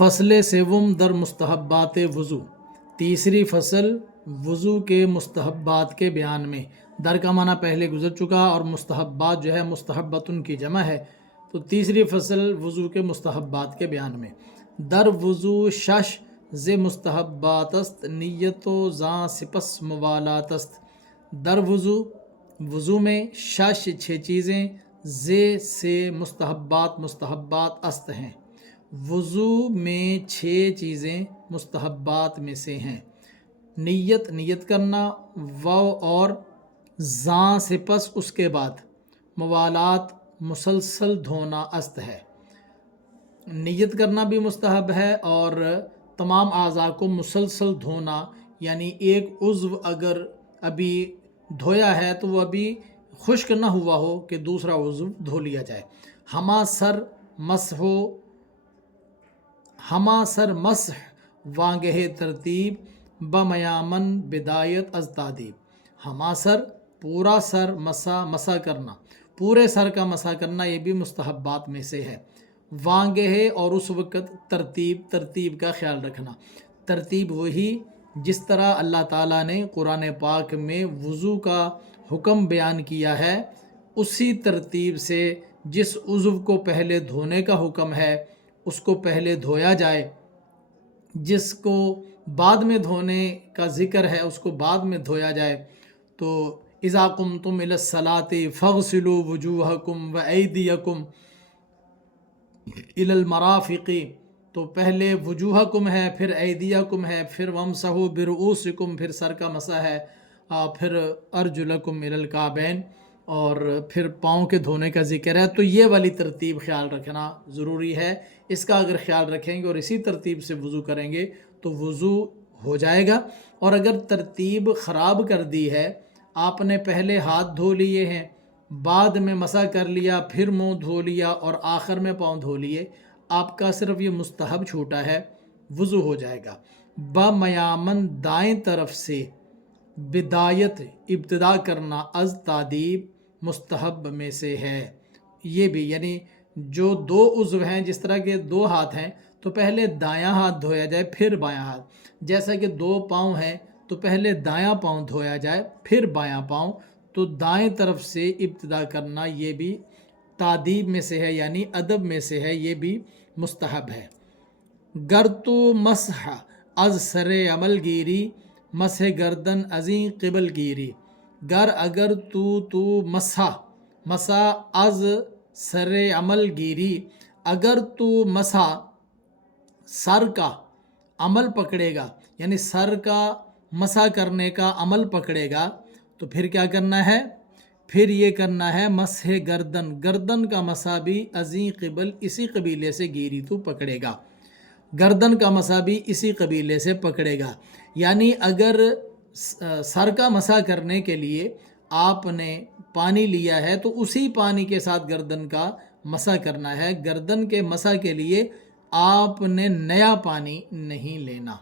فصل سوم در مستحبات وضو، تیسری فصل وضو کے مستحبات کے بیان میں۔ در کا معنی پہلے گزر چکا اور مستحبات جو ہے مستحبتن کی جمع ہے، تو تیسری فصل وضو کے مستحبات کے بیان میں۔ در وضو شش ز مستحبات است نیت و زاں سپس موالات است۔ در وضو میں شش 6 چیزیں ز سے مستحبات است ہیں، وضو میں 6 چیزیں مستحبات میں سے ہیں۔ نیت کرنا، اور زاں سے پس اس کے بعد، موالات مسلسل دھونا است ہے۔ نیت کرنا بھی مستحب ہے اور تمام اعضاء کو مسلسل دھونا، یعنی ایک عضو اگر ابھی دھویا ہے تو وہ ابھی خشک نہ ہوا ہو کہ دوسرا عضو دھو لیا جائے۔ ہما سر مسح وانگہ ترتیب بمیامن بدایت از تادیب۔ ہما سر پورا سر مسا کرنا، پورے سر کا مسا کرنا یہ بھی مستحبات میں سے ہے۔ وانگہ اور اس وقت ترتیب کا خیال رکھنا۔ ترتیب وہی جس طرح اللہ تعالیٰ نے قرآن پاک میں وضو کا حکم بیان کیا ہے، اسی ترتیب سے جس عضو کو پہلے دھونے کا حکم ہے اس کو پہلے دھویا جائے، جس کو بعد میں دھونے کا ذکر ہے اس کو بعد میں دھویا جائے۔ تو اذا قمتم الی الصلاۃ فاغسلوا وجوہکم وایدیکم الی المرافق، تو پہلے وجوہکم ہے، پھر ایدیکم ہے، پھر وامسحوا برؤوسکم، پھر سر کا مسح ہے، پھر ارجلکم الی الکعبین، اور پھر پاؤں کے دھونے کا ذکر ہے۔ تو یہ والی ترتیب خیال رکھنا ضروری ہے۔ اس کا اگر خیال رکھیں گے اور اسی ترتیب سے وضو کریں گے تو وضو ہو جائے گا۔ اور اگر ترتیب خراب کر دی ہے، آپ نے پہلے ہاتھ دھو لیے ہیں، بعد میں مسح کر لیا، پھر منہ دھو لیا اور آخر میں پاؤں دھو لیے، آپ کا صرف یہ مستحب چھوٹا ہے، وضو ہو جائے گا۔ بمیامن دائیں طرف سے، بدایت ابتدا کرنا، از تادیب مستحب میں سے ہے۔ یہ بھی یعنی جو 2 عضو ہیں، جس طرح کے 2 ہاتھ ہیں تو پہلے دایاں ہاتھ دھویا جائے پھر بایاں ہاتھ، جیسا کہ 2 پاؤں ہیں تو پہلے دایاں پاؤں دھویا جائے پھر بایاں پاؤں، تو دائیں طرف سے ابتدا کرنا یہ بھی تادیب میں سے ہے، یعنی ادب میں سے ہے، یہ بھی مستحب ہے۔ گر تو مسح از سر عمل گیری مسح گردن ازیں قبل گیری۔ گر اگر تو مسح از سر عمل گیری، اگر تو مسح سر کا عمل پکڑے گا، یعنی سر کا مسح کرنے کا عمل پکڑے گا، تو پھر کیا کرنا ہے؟ پھر یہ کرنا ہے مسح گردن کا مسح بھی ازیں قبل اسی قبیلے سے گیری تو پکڑے گا، گردن کا مسح بھی اسی قبیلے سے پکڑے گا۔ یعنی اگر سر کا مسح کرنے کے لیے آپ نے پانی لیا ہے تو اسی پانی کے ساتھ گردن کا مسح کرنا ہے، گردن کے مسح کے لیے آپ نے نیا پانی نہیں لینا۔